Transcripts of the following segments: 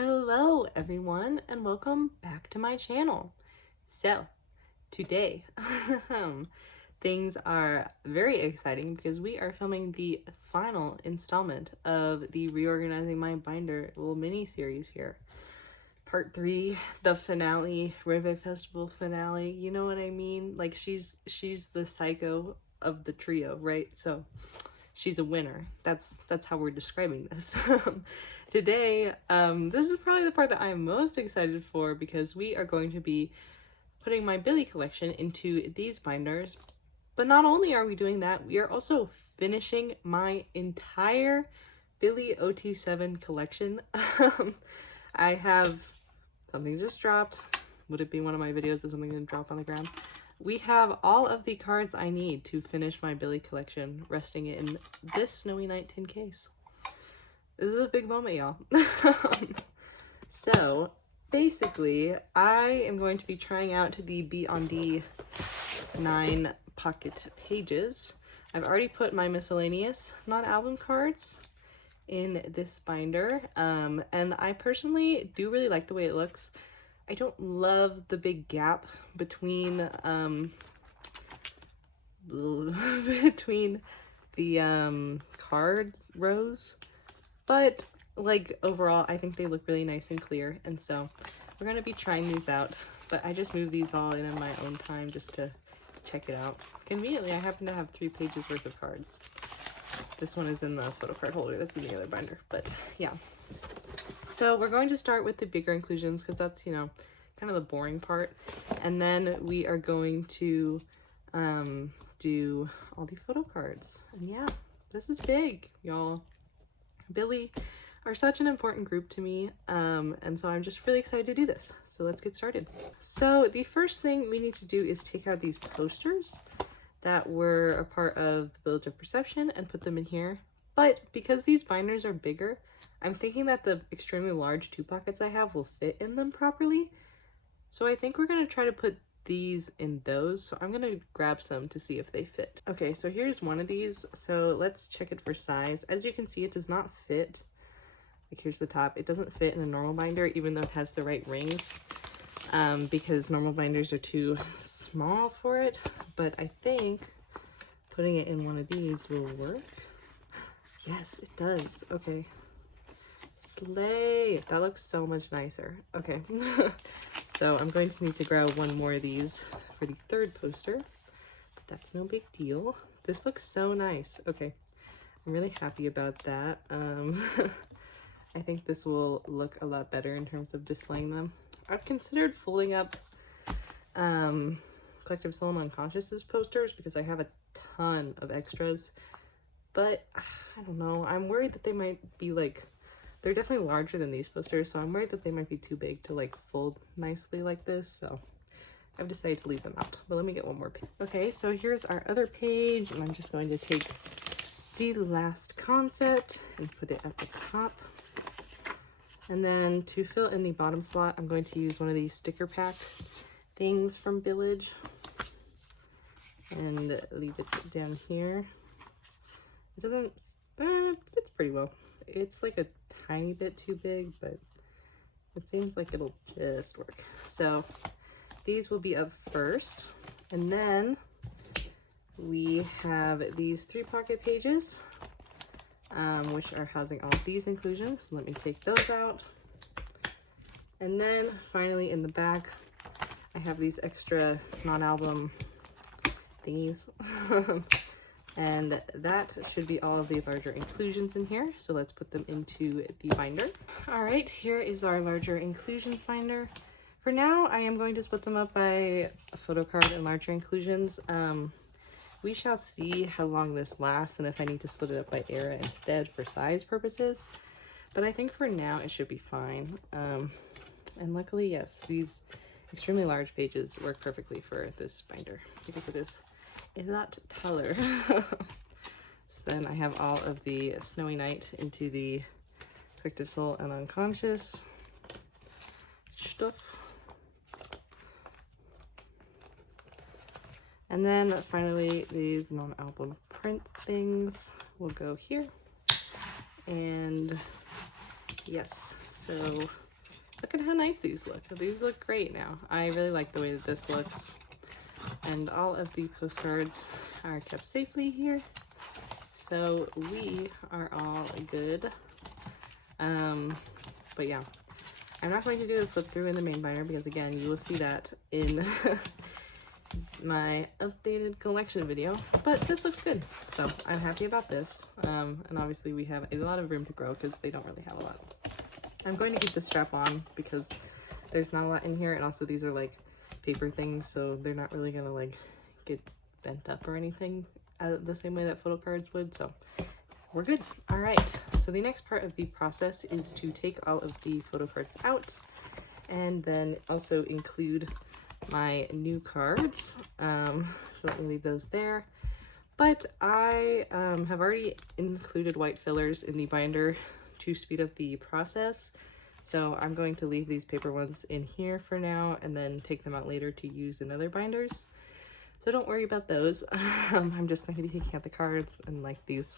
Hello everyone and welcome back to my channel. So today things are very exciting because we are filming the final installment of the Reorganizing My Binder little mini series here. Part 3, the finale, Reve Festival finale, you know what I mean? Like she's the psycho of the trio, right? So she's a winner. That's how we're describing this. Today, this is probably the part that I'm most excited for because we are going to be putting my Billie collection into these binders. But not only are we doing that, we are also finishing my entire Billie ot7 collection. I have something just dropped. Would it be one of my videos of something going to drop on the ground? We have all of the cards I need to finish my Billie collection resting in this Snowy Night tin case. This is a big moment, y'all. So basically, I am going to be trying out the B on D 9 pocket pages. I've already put my miscellaneous non-album cards in this binder, and I personally do really like the way it looks. I don't love the big gap between between the card rows, but like overall I think they look really nice and clear, and so we're gonna be trying these out. But I just moved these all in my own time just to check it out. Conveniently, I happen to have 3 pages worth of cards. This one is in the photo card holder that's in the other binder, but yeah. So we're going to start with the bigger inclusions because that's, you know, kind of the boring part. And then we are going to do all the photo cards. And yeah, this is big, y'all. Billie are such an important group to me. And so I'm just really excited to do this. So let's get started. So the first thing we need to do is take out these posters that were a part of the Village of Perception and put them in here. But because these binders are bigger, I'm thinking that the extremely large 2 pockets I have will fit in them properly. So I think we're going to try to put these in those. So I'm going to grab some to see if they fit. Okay, so here's one of these. So let's check it for size. As you can see, it does not fit. Like here's the top. It doesn't fit in a normal binder, even though it has the right rings, because normal binders are too small for it. But I think putting it in one of these will work. Yes, it does. Okay. Slay! That looks so much nicer. Okay. So I'm going to need to grab one more of these for the 3rd poster. But that's no big deal. This looks so nice. Okay. I'm really happy about that. I think this will look a lot better in terms of displaying them. I've considered folding up Collective Soul and Unconscious's posters because I have a ton of extras. But I don't know. I'm worried that they might be like, they're definitely larger than these posters, so I'm worried that they might be too big to like fold nicely like this. So I've decided to leave them out. But let me get one more page. Okay, so here's our other page, and I'm just going to take the last concept and put it at the top. And then to fill in the bottom slot, I'm going to use one of these sticker pack things from Village and leave it down here. It doesn't, it's pretty well. It's like a tiny bit too big, but it seems like it'll just work. So these will be up first, and then we have these 3 pocket pages, which are housing all of these inclusions. Let me take those out. And then finally in the back, I have these extra non-album thingies. And that should be all of the larger inclusions in here. So let's put them into the binder. All right, here is our larger inclusions binder. For now, I am going to split them up by a photo card and larger inclusions. We shall see how long this lasts and if I need to split it up by era instead for size purposes. But I think for now it should be fine. And luckily, yes, these extremely large pages work perfectly for this binder because it is a lot taller. So then I have all of the Snowy Night into the Collective Soul and Unconscious stuff. And then finally, these non-album print things will go here. And yes, so look at how nice these look. These look great now. I really like the way that this looks. And all of the postcards are kept safely here. So we are all good. But yeah, I'm not going to do a flip through in the main binder because again, you will see that in my updated collection video, but this looks good. So I'm happy about this. And obviously we have a lot of room to grow because they don't really have a lot. I'm going to keep the strap on because there's not a lot in here. And also these are like paper things, so they're not really gonna like get bent up or anything the same way that photo cards would, so we're good. All right, so the next part of the process is to take all of the photo cards out and then also include my new cards. So let me leave those there, but I have already included white fillers in the binder to speed up the process. So I'm going to leave these paper ones in here for now and then take them out later to use in other binders. So don't worry about those. I'm just going to be taking out the cards and like these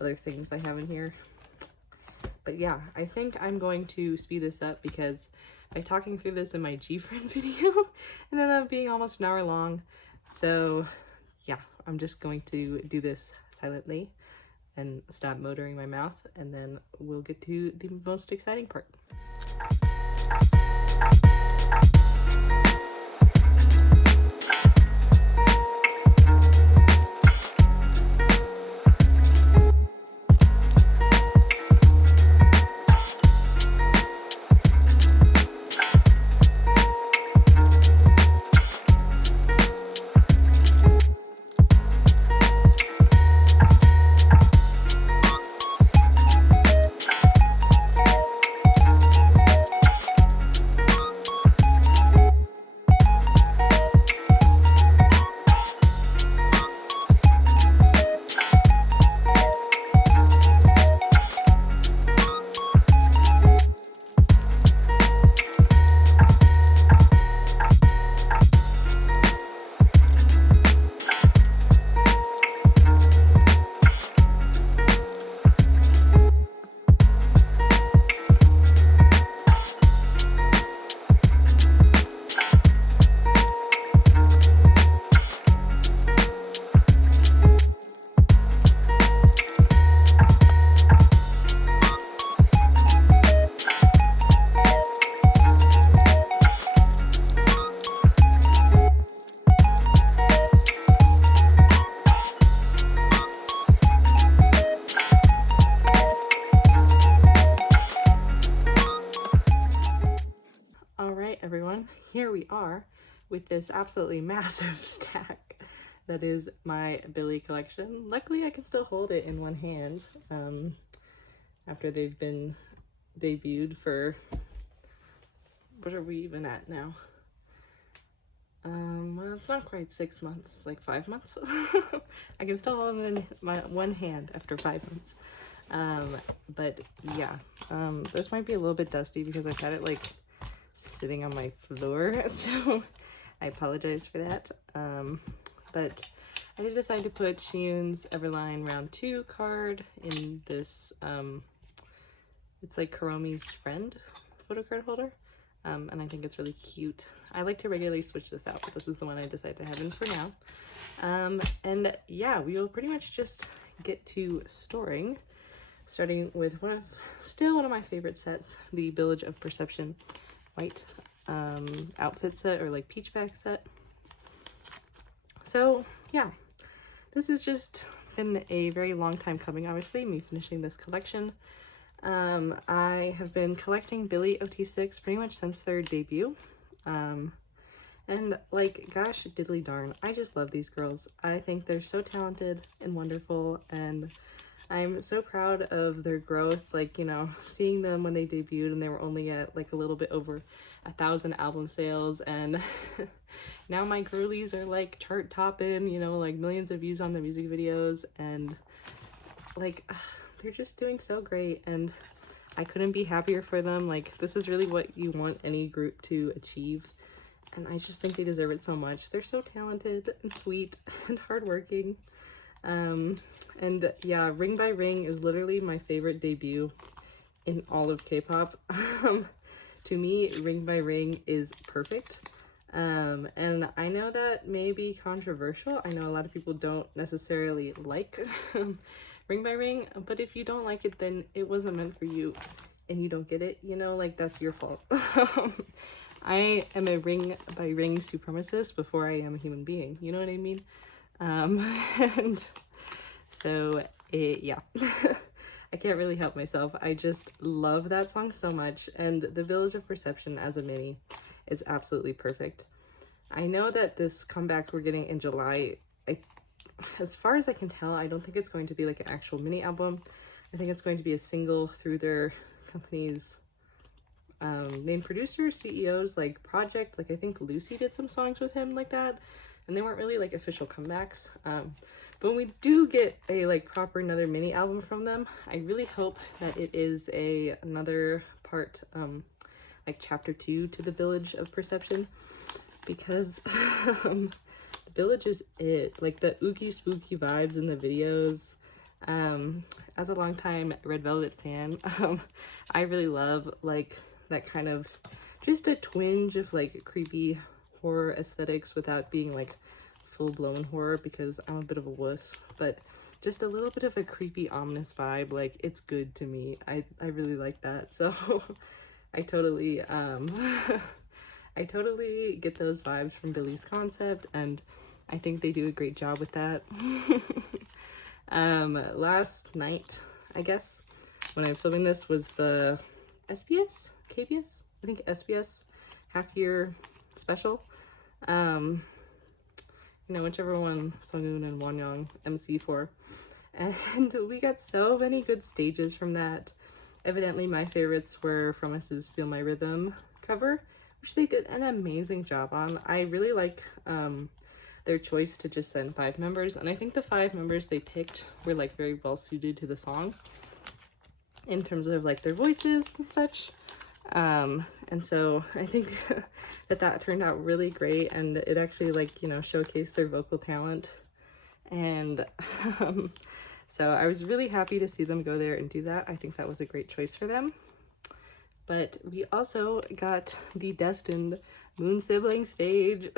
other things I have in here. But yeah, I think I'm going to speed this up because by talking through this in my G-Friend video, it ended up being almost an hour long. So yeah, I'm just going to do this silently and stop motoring my mouth, and then we'll get to the most exciting part. Everyone, here we are with this absolutely massive stack that is my Billie collection. Luckily I can still hold it in one hand after they've been debuted for, what are we even at now? Well, it's not quite 6 months, like 5 months. I can still hold it in my one hand after 5 months. But yeah, this might be a little bit dusty because I've had it like sitting on my floor, so I apologize for that. But I did decide to put Shiyun's Everline Round 2 card in this, it's like Kuromi's friend photo card holder, and I think it's really cute. I like to regularly switch this out, but this is the one I decided to have in for now. And yeah, we will pretty much just get to storing, starting with still one of my favorite sets, the Village of Perception white outfit set, or like peach bag set. So yeah, this has just been a very long time coming, obviously, me finishing this collection. I have been collecting Billlie ot7 pretty much since their debut. And like, gosh diddly darn, I just love these girls. I think they're so talented and wonderful, and I'm so proud of their growth. Like, you know, seeing them when they debuted and they were only at like a little bit over 1,000 album sales, and now my girlies are like chart topping, you know, like millions of views on their music videos, and like they're just doing so great, and I couldn't be happier for them. Like, this is really what you want any group to achieve, and I just think they deserve it so much. They're so talented and sweet and hardworking. And yeah, Ring by Ring is literally my favorite debut in all of K-pop. To me, Ring by Ring is perfect. And I know that may be controversial. I know a lot of people don't necessarily like Ring by Ring, but if you don't like it, then it wasn't meant for you and you don't get it, you know, like that's your fault. I am a Ring by Ring supremacist before I am a human being, you know what I mean? And so yeah. I can't really help myself. I just love that song so much, and The Village of Perception as a mini is absolutely perfect. I know that this comeback we're getting in July, as far as I can tell, I don't think it's going to be like an actual mini album. I think it's going to be a single through their company's main producers, CEOs, like project. Like I think Lucy did some songs with him like that, and they weren't really like official comebacks. But when we do get a like proper another mini album from them, I really hope that it is another part, like chapter 2 to The Village of Perception, because The Village is it. Like the ooky spooky vibes in the videos. As a longtime Red Velvet fan, I really love like that kind of just a twinge of like creepy horror aesthetics without being like full-blown horror, because I'm a bit of a wuss, but just a little bit of a creepy ominous vibe. Like it's good to me. I really like that. So I totally I totally get those vibes from Billie's concept, and I think they do a great job with that. Last night, I guess, when I was filming this, was the SBS? KBS? I think SBS half-year special. You know, whichever one Sunghoon and Wonyoung MC for. And we got so many good stages from that. Evidently my favorites were From Us's Feel My Rhythm cover, which they did an amazing job on. I really like their choice to just send 5 members, and I think the 5 members they picked were like very well suited to the song in terms of like their voices and such. And so I think that turned out really great, and it actually like, you know, showcased their vocal talent. And so I was really happy to see them go there and do that. I think that was a great choice for them. But we also got the destined Moon sibling stage.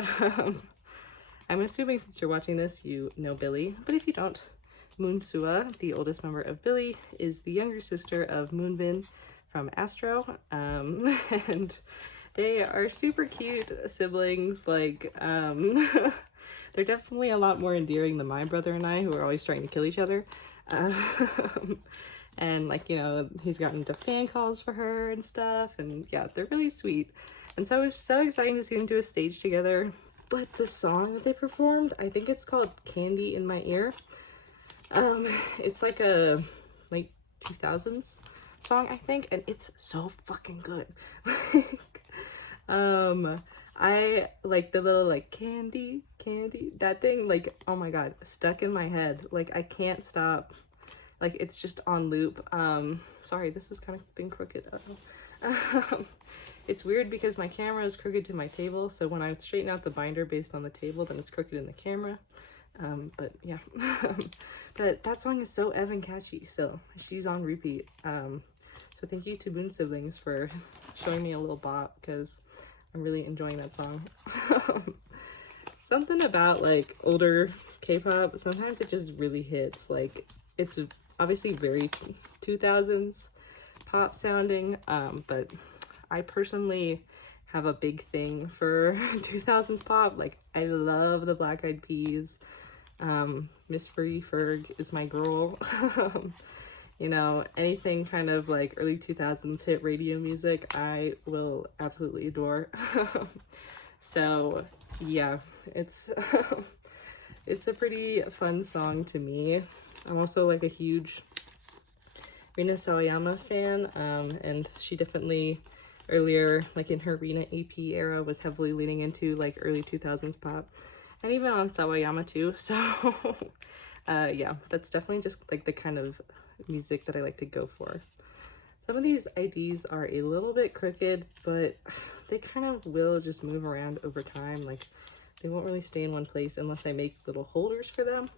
I'm assuming since you're watching this, you know Billlie, but if you don't, Moon Sua, the oldest member of Billlie, is the younger sister of Moonbin from Astro, and they are super cute siblings. Like, they're definitely a lot more endearing than my brother and I, who are always trying to kill each other. And like, you know, he's gotten into fan calls for her and stuff, and yeah, they're really sweet. And so it was so exciting to see them do a stage together. But the song that they performed, I think it's called Candy in My Ear. It's like a late 2000s song, I think, and it's so fucking good. I like the little like candy, that thing, like, oh my god, stuck in my head. Like I can't stop. Like it's just on loop. Sorry, this is kind of been crooked. It's weird because my camera is crooked to my table, so when I straighten out the binder based on the table, then it's crooked in the camera. But yeah. But that song is so effing catchy, so she's on repeat. So thank you to Moon Siblings for showing me a little bop, because I'm really enjoying that song. Something about like older K-pop, sometimes it just really hits. Like it's obviously very 2000s pop sounding, but I personally have a big thing for 2000s pop. Like I love the Black Eyed Peas. Miss Free Ferg is my girl. You know, anything kind of like early 2000s hit radio music, I will absolutely adore. So yeah, it's it's a pretty fun song to me. I'm also like a huge Rina Sawayama fan, and she definitely earlier, like in her Rina AP era, was heavily leaning into like early 2000s pop, and even on Sawayama too. So yeah, that's definitely just like the kind of music that I like to go for. Some of these IDs are a little bit crooked, but they kind of will just move around over time. Like they won't really stay in one place unless I make little holders for them.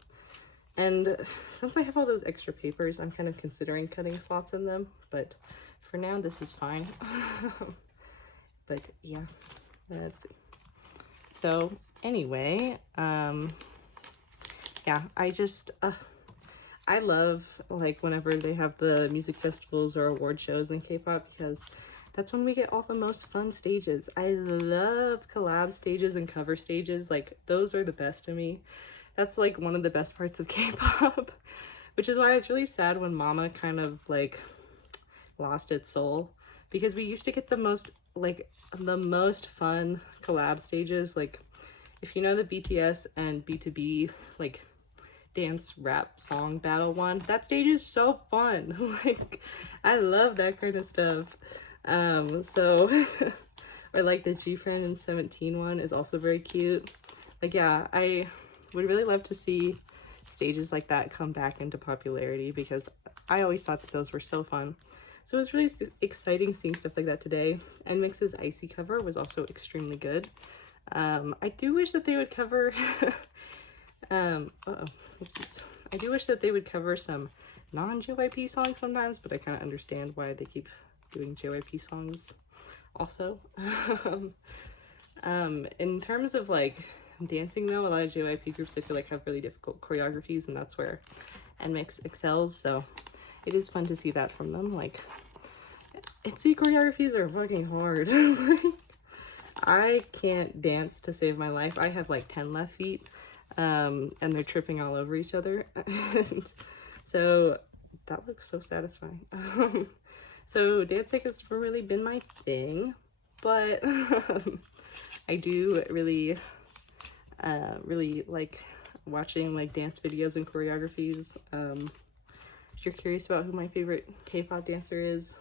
And since I have all those extra papers, I'm kind of considering cutting slots in them, but for now this is fine. But yeah, let's see. So anyway, yeah, I love like whenever they have the music festivals or award shows in K-pop, because that's when we get all the most fun stages. I love collab stages and cover stages. Like, those are the best to me. That's like one of the best parts of K-pop, which is why it's really sad when Mama kind of like lost its soul, because we used to get the most fun collab stages. Like, if you know the BTS and B2B like dance rap song battle one, that stage is so fun. Like, I love that kind of stuff. So or like the GFriend and 17 one is also very cute. Like, yeah, I would really love to see stages like that come back into popularity, because I always thought that those were so fun. So it was really exciting seeing stuff like that today. And Mix's Icy cover was also extremely good. I do wish that they would cover oopsies. I do wish that they would cover some non-JYP songs sometimes, but I kind of understand why they keep doing JYP songs also. In terms of like dancing though, a lot of JYP groups I feel like have really difficult choreographies, and that's where NMIX excels, so it is fun to see that from them. Like, ITZY choreographies are fucking hard. Like, I can't dance to save my life. I have like 10 left feet, and they're tripping all over each other. And so that looks so satisfying. So dancing has really been my thing, but I do really like watching like dance videos and choreographies. If you're curious about who my favorite K-pop dancer is,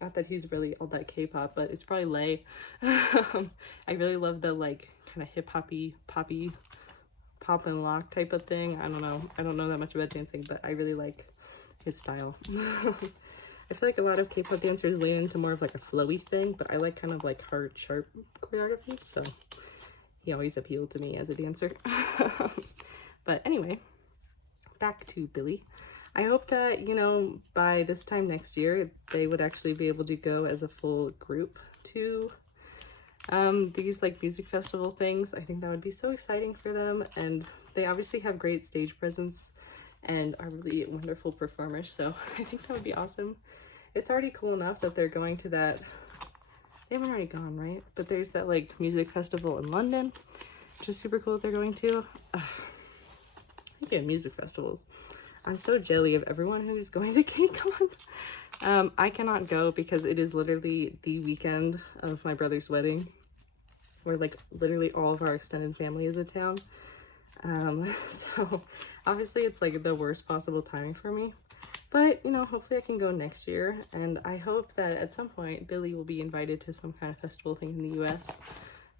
not that he's really all that K-pop, but it's probably Lay. I really love the like kind of hip-hoppy, poppy, pop and lock type of thing. I don't know that much about dancing, but I really like his style. I feel like a lot of K-pop dancers lean into more of like a flowy thing, but I like kind of like hard, sharp choreography, so he always appealed to me as a dancer. But anyway, back to Billlie. I hope that, you know, by this time next year, they would actually be able to go as a full group to these like music festival things. I think that would be so exciting for them, and they obviously have great stage presence and are really wonderful performers, so I think that would be awesome. It's already cool enough that they're going to that, they haven't already gone, right? But there's that like music festival in London, which is super cool that they're going to. Again, music festivals. I'm so jelly of everyone who's going to KCON. I cannot go because it is literally the weekend of my brother's wedding, where like literally all of our extended family is in town. So obviously it's like the worst possible timing for me, but you know, hopefully I can go next year, and I hope that at some point Billlie will be invited to some kind of festival thing in the US,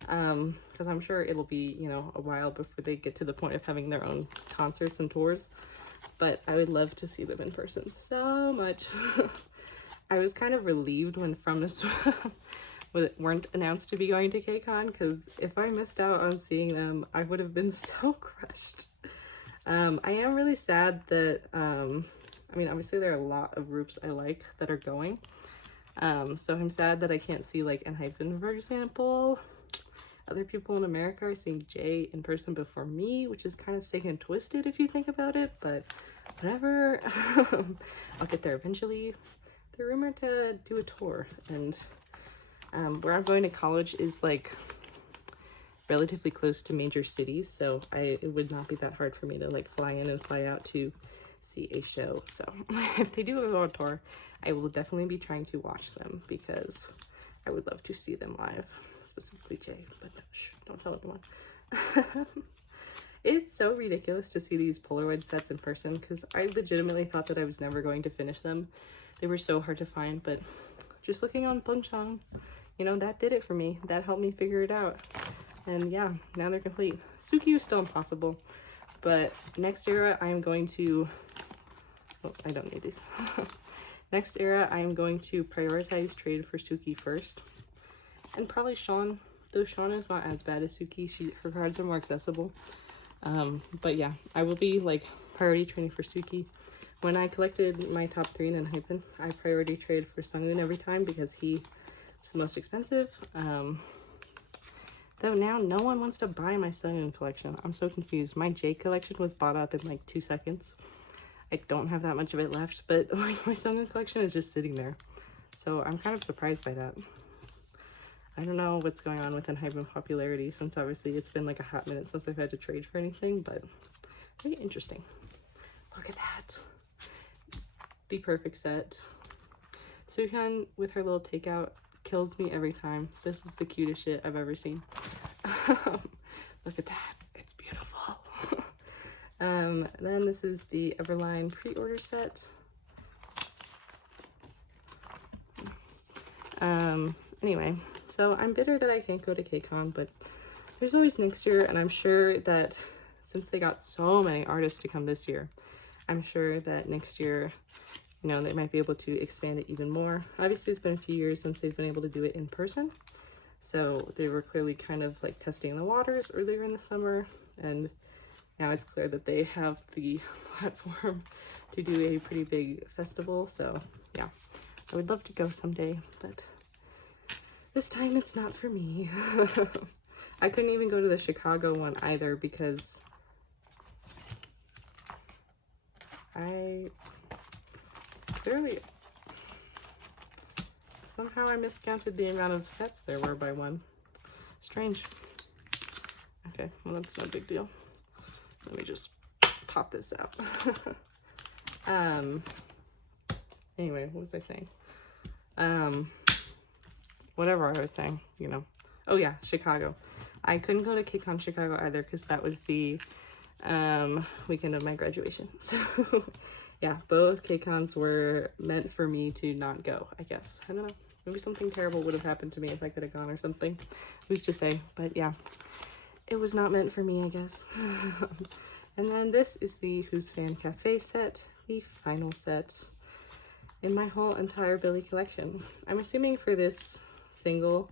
because I'm sure it'll be, you know, a while before they get to the point of having their own concerts and tours. But I would love to see them in person so much. I was kind of relieved when From This weren't announced to be going to KCON, because if I missed out on seeing them, I would have been so crushed. I am really sad that, I mean, obviously there are a lot of groups I like that are going. So I'm sad that I can't see like ENHYPEN, for example. Other people in America are seeing Jay in person before me, which is kind of sick and twisted if you think about it, but whatever. I'll get there eventually. They're rumored to do a tour, and where I'm going to college is like relatively close to major cities, so it would not be that hard for me to like fly in and fly out to see a show. So if they do go on tour, I will definitely be trying to watch them, because I would love to see them live. Specifically Jay, but shh, don't tell anyone. It's so ridiculous to see these Polaroid sets in person, because I legitimately thought that I was never going to finish them. They were so hard to find, but just looking on Bunchang, you know, that did it for me. That helped me figure it out. And yeah, now they're complete. Suki was still impossible, but next era I am going to, oh, I don't need these. Next era I am going to prioritize trade for Suki first. And probably Sean, though Sean is not as bad as Suki. Her cards are more accessible. But yeah, I will be like priority trading for Suki. When I collected my top 3 in ENHYPEN, I priority traded for Sunghoon every time, because he It's the most expensive. Though now no one wants to buy my Sungin collection. I'm so confused. My J collection was bought up in like 2 seconds. I don't have that much of it left, but like my Sungin collection is just sitting there. So I'm kind of surprised by that. I don't know what's going on with Enhypen popularity, since obviously it's been like a hot minute since I've had to trade for anything, but very interesting. Look at that. The perfect set. Suhyun with her little takeout kills me every time. This is the cutest shit I've ever seen. Look at that. It's beautiful. Then this is the Everline pre-order set. Anyway, so I'm bitter that I can't go to KCON, but there's always next year, and I'm sure that since they got so many artists to come this year, I'm sure that next year, you know, they might be able to expand it even more. Obviously, it's been a few years since they've been able to do it in person, so they were clearly kind of like testing the waters earlier in the summer, and now it's clear that they have the platform to do a pretty big festival. So yeah, I would love to go someday, but this time it's not for me. I couldn't even go to the Chicago one either because I somehow I miscounted the amount of sets there were by one. Strange. Okay, well, that's no big deal. Let me just pop this out. Anyway, what was I saying? Whatever I was saying, you know. Oh yeah, Chicago. I couldn't go to KCON Chicago either because that was the weekend of my graduation. So yeah, both KCONs were meant for me to not go, I guess. I don't know. Maybe something terrible would have happened to me if I could have gone or something. Who's to say? But yeah, it was not meant for me, I guess. And then this is the Who's Fan Cafe set, the final set in my whole entire billlie collection. I'm assuming for this single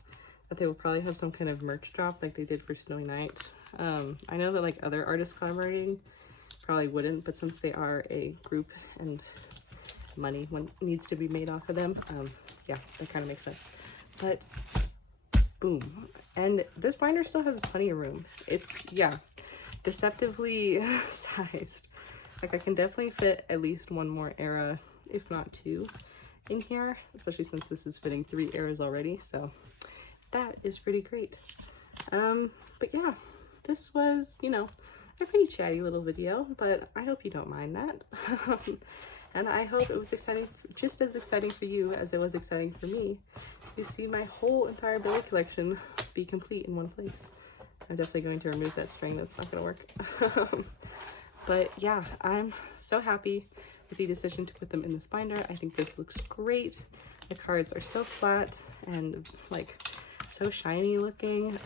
that they will probably have some kind of merch drop like they did for Snowy Night. I know that like other artists collaborating probably wouldn't, but since they are a group and money needs to be made off of them, yeah, that kind of makes sense. But boom. And this binder still has plenty of room. It's, yeah, deceptively sized. Like I can definitely fit at least one more era, if not two, in here, especially since this is fitting 3 eras already. So that is pretty great. But yeah, this was, you know, a pretty chatty little video, but I hope you don't mind that. And I hope it was exciting, just as exciting for you as it was exciting for me to see my whole entire billlie collection be complete in one place. I'm definitely going to remove that string. That's not going to work. But yeah, I'm so happy with the decision to put them in this binder. I think this looks great. The cards are so flat and like so shiny looking.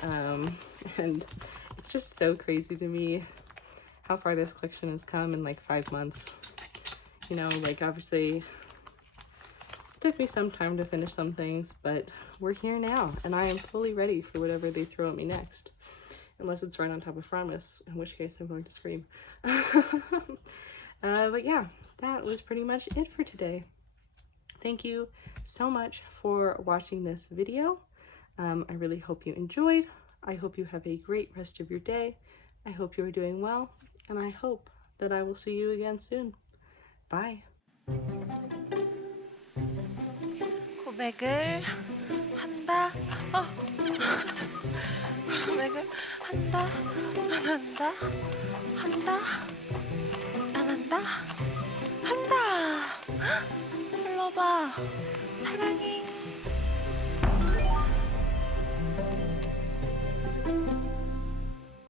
And it's just so crazy to me how far this collection has come in like 5 months. You know, like obviously it took me some time to finish some things, but we're here now and I am fully ready for whatever they throw at me next. Unless it's right on top of Framus, in which case I'm going to scream. But yeah, that was pretty much it for today. Thank you so much for watching this video. I really hope you enjoyed. I hope you have a great rest of your day. I hope you are doing well, and I hope that I will see you again soon. Bye. 고백을 한다. 고백을 한다. 안 한다. 한다. 안 한다. 한다. 불러봐.